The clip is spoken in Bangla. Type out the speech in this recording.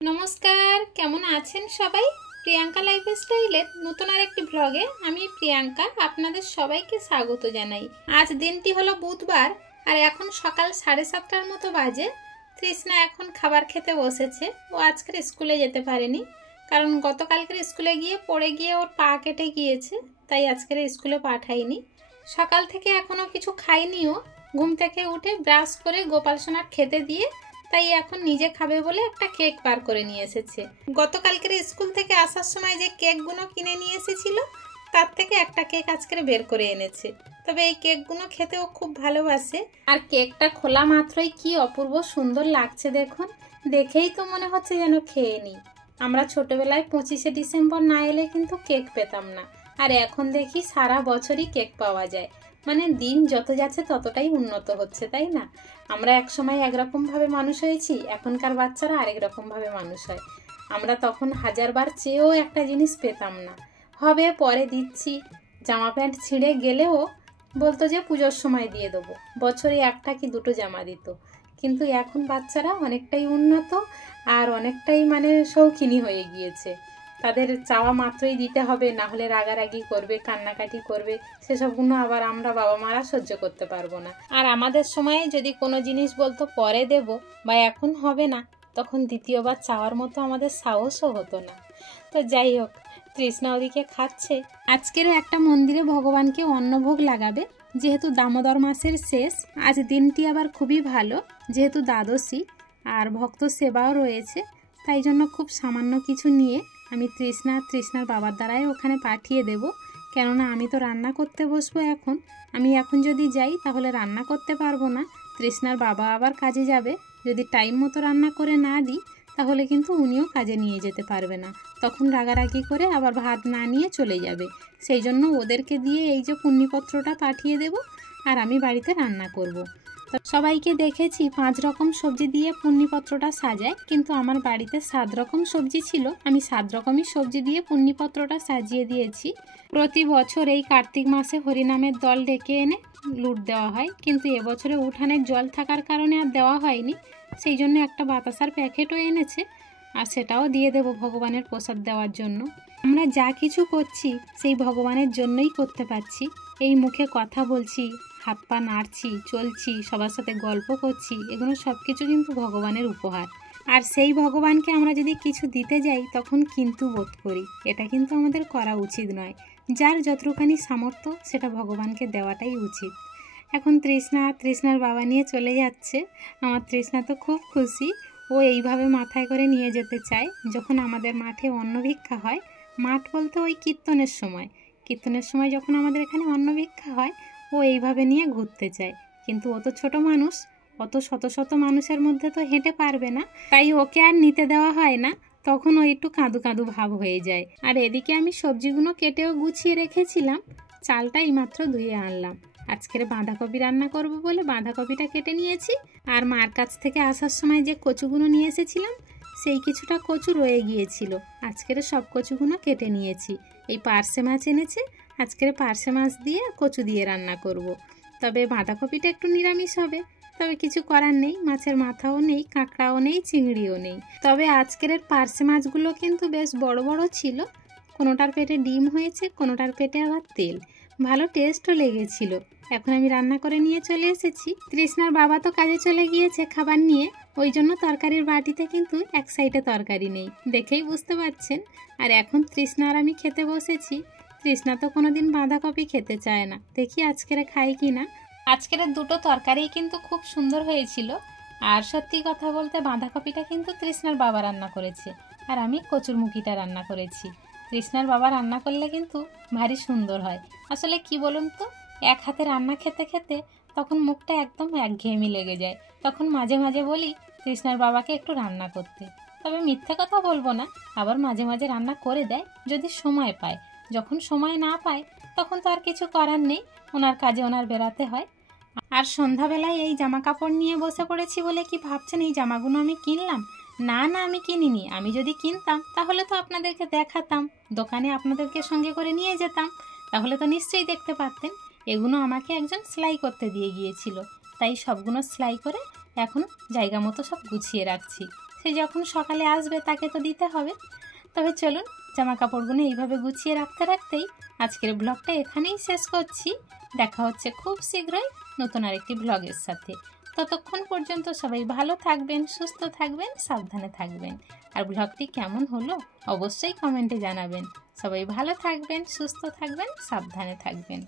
নমস্কার, কেমন আছেন সবাই? প্রিয়াঙ্কা লাইফস্টাইলের নতুন আরেকটি ব্লগে আমি প্রিয়াঙ্কা আপনাদের সবাইকে স্বাগত জানাই। আজ দিনটি হলো বুধবার আর এখন সকাল 7:30টার মতো বাজে। তৃষ্ণা এখন খাবার খেতে বসেছে। ও আজকের স্কুলে যেতে পারেনি, কারণ গতকালকের স্কুলে গিয়ে পড়ে গিয়ে ওর পা কেটে গিয়েছে, তাই আজকের স্কুলে পাঠাইনি। সকাল থেকে এখনও কিছু খাইনি। ও ঘুম থেকে উঠে ব্রাশ করে গোপাল সোনার খেতে দিয়ে তাই এখন নিজে খাবে বলে একটা কেক বার করে নিয়ে এসেছে। গতকালকের স্কুল থেকে আসার সময় যে কেকগুলো কিনে নিয়ে এসেছিল তার থেকে একটা কেক আজকের বের করে এনেছে। তবে এই কেকগুলো খেতেও খুব ভালোবাসে। আর কেকটা খোলা মাত্রই কি অপূর্ব সুন্দর লাগছে দেখুন। দেখেই তো মনে হচ্ছে যেন খেয়ে নিই। আমরা ছোটবেলায় 25শে ডিসেম্বর না এলে কিন্তু কেক পেতাম না, আর এখন দেখি সারা বছরই কেক পাওয়া যায়। মানে দিন যত যাচ্ছে ততটাই উন্নত হচ্ছে, তাই না? আমরা একসময় একরকমভাবে মানুষ হয়েছি, এখনকার বাচ্চারা আরেক রকমভাবে মানুষ হয়। আমরা তখন হাজারবার চেয়েও একটা জিনিস পেতাম না, হবে পরে দিচ্ছি। জামা প্যান্ট ছিঁড়ে গেলেও বলতো যে পুজোর সময় দিয়ে দেবো, বছরে একটা কি দুটো জামা দিত। কিন্তু এখন বাচ্চারা অনেকটাই উন্নত আর অনেকটাই শৌখিনী হয়ে গিয়েছে। তাদের চাওয়া মাত্রই দিতে হবে, না হলে রাগারাগি করবে, কান্নাকাটি করবে। সেসবগুলো আবার আমরা বাবা মারা সহ্য করতে পারবো না। আর আমাদের সময়ে যদি কোনো জিনিস বলতো পরে দেব বা এখন হবে না, তখন দ্বিতীয়বার চাওয়ার মতো আমাদের সাহসও হতো না। তো যাই হোক, তৃষ্ণা ওদিকে খাচ্ছে। আজকেরও একটা মন্দিরে ভগবানকে অন্নভোগ লাগাবে, যেহেতু দামোদর মাসের শেষ। আজ দিনটি আবার খুবই ভালো, যেহেতু দ্বাদশী আর ভক্ত সেবাও রয়েছে। তাই জন্য খুব সামান্য কিছু নিয়ে আমি তৃষ্ণার বাবার দ্বারাই ওখানে পাঠিয়ে দেব। কেননা আমি তো রান্না করতে বসবো এখন। আমি এখন যদি যাই তাহলে রান্না করতে পারবো না। তৃষ্ণার বাবা আবার কাজে যাবে, যদি টাইম মতো রান্না করে না দিই তাহলে কিন্তু উনিও কাজে নিয়ে যেতে পারবে না। তখন রাগারাগি করে আবার ভাত না নিয়ে চলে যাবে। সেই জন্য ওদেরকে দিয়ে এই যে পুণ্যপত্রটা পাঠিয়ে দেব, আর আমি বাড়িতে রান্না করব। সবাইকে দেখেছি 5 রকম সবজি দিয়ে পুণ্যপত্রটা সাজায়, কিন্তু আমার বাড়িতে 7 রকম সবজি ছিল। আমি 7 রকমই সবজি দিয়ে পুণ্যপত্রটা সাজিয়ে দিয়েছি। প্রতি বছর এই কার্তিক মাসে হরিনামের দল ডেকে এনে লুট দেওয়া হয়, কিন্তু এবছরে উঠানের জল থাকার কারণে আর দেওয়া হয়নি। সেই জন্য একটা বাতাসার প্যাকেটও এনেছে, আর সেটাও দিয়ে দেব ভগবানের প্রসাদ দেওয়ার জন্য। আমরা যা কিছু করছি সেই ভগবানের জন্যই করতে পারছি। এই মুখে কথা বলছি, হাত পা নাড়ছি, চলছি, সবার সাথে গল্প করছি, এগুলো সব কিছু কিন্তু ভগবানের উপহার। আর সেই ভগবানকে আমরা যদি কিছু দিতে যাই তখন কিন্তু বোধ করি। এটা কিন্তু আমাদের করা উচিত নয়। যার যতখানি সামর্থ্য সেটা ভগবানকে দেওয়াটাই উচিত। এখন তৃষ্ণার বাবা নিয়ে চলে যাচ্ছে। আমার তৃষ্ণা তো খুব খুশি। ও এইভাবে মাথায় করে নিয়ে যেতে চায়। যখন আমাদের মাঠে অন্ন ভিক্ষা হয়, মাঠ বলতে ওই কীর্তনের সময় যখন আমাদের এখানে অন্ন ভিক্ষা হয়, ও এইভাবে নিয়ে ঘুরতে চায়। কিন্তু ও তো ছোটো মানুষ, অত শত শত মানুষের মধ্যে তো হেঁটে পারবে না, তাই ওকে আর নিতে দেওয়া হয় না। তখন ও একটু কাঁদু কাঁদু ভাব হয়ে যায়। আর এদিকে আমি সবজিগুলো কেটেও গুছিয়ে রেখেছিলাম, চালটা এইমাত্র ধুয়ে আনলাম। আজকের বাঁধাকপি রান্না করব বলে বাঁধাকপিটা কেটে নিয়েছি। আর মার কাছ থেকে আসার সময় যে কচুগুলো নিয়ে এসেছিলাম, সেই কিছুটা কচু রয়ে গিয়েছিল। আজকের সব কচুগুলো কেটে নিয়েছি। এই পার্শে মাছ এনেছে, আজকের পার্শে মাছ দিয়ে কচু দিয়ে রান্না করব। তবে বাঁধাকপিটা একটু নিরামিষ হবে, তবে কিছু করার নেই। মাছের মাথাও নেই, কাঁকড়াও নেই, চিংড়িও নেই। তবে আজকের পার্শে মাছগুলো কিন্তু বেশ বড় বড় ছিল। কোনোটার পেটে ডিম হয়েছে, কোনোটার পেটে আবার তেল। ভালো টেস্টও লেগেছিল। এখন আমি রান্না করে নিয়ে চলে এসেছি। তৃষ্ণার বাবা তো কাজে চলে গিয়েছে খাবার নিয়ে, ওই জন্য তরকারির বাটিতে কিন্তু এক সাইডে তরকারি নেই, দেখেই বুঝতে পারছেন। আর এখন তৃষ্ণা আর আমি খেতে বসেছি। তৃষ্ণা তো কোনোদিন বাঁধাকপি খেতে চায় না, দেখি আজকের খাই কি না। আজকের দুটো তরকারি কিন্তু খুব সুন্দর হয়েছিল। আর সত্যি কথা বলতে বাঁধাকপিটা কিন্তু তৃষ্ণার বাবা রান্না করেছে, আর আমি কচুরমুখিটা রান্না করেছি। তৃষ্ণার বাবা রান্না করলে কিন্তু ভারী সুন্দর হয়। আসলে কি বলুন তো, এক হাতে রান্না খেতে খেতে তখন মুখটা একদম একঘেয়েমি লেগে যায়। তখন মাঝে মাঝে বলি তৃষ্ণার বাবাকে একটু রান্না করতে। তবে মিথ্যে কথা বলবো না, আবার মাঝে মাঝে রান্না করে দেয় যদি সময় পায়। যখন সময় না পায় তখন তো আর কিছু করার নেই, ওনার কাজে ওনার বেরাতে হয়। আর সন্ধ্যাবেলায় এই জামা কাপড় নিয়ে বসে পড়েছি বলে কি ভাবছেন এই জামাগুলো আমি কিনলাম? না না, আমি কিনিনি। আমি যদি কিনতাম তাহলে তো আপনাদেরকে দেখাতাম, দোকানে আপনাদেরকে সঙ্গে করে নিয়ে যেতাম, তাহলে তো নিশ্চয়ই দেখতে পারতেন। এগুলো আমাকে একজন সেলাই করতে দিয়ে গিয়েছিল, তাই সবগুলো সেলাই করে এখন জায়গা মতো সব গুছিয়ে রাখছি। সে যখন সকালে আসবে তাকে তো দিতে হবে। তবে চলুন, জামা কাপড়গুলো এইভাবে গুছিয়ে রাখতে রাখতেই আজকের ব্লগটা এখানেই শেষ করছি। দেখা হচ্ছে খুব শীঘ্রই নতুন আরেকটি ব্লগের সাথে। ততক্ষণ পর্যন্ত সবাই ভালো থাকবেন, সুস্থ থাকবেন, সাবধানে থাকবেন। আর ব্লগটি কেমন হলো অবশ্যই কমেন্টে জানাবেন। সবাই ভালো থাকবেন, সুস্থ থাকবেন, সাবধানে থাকবেন।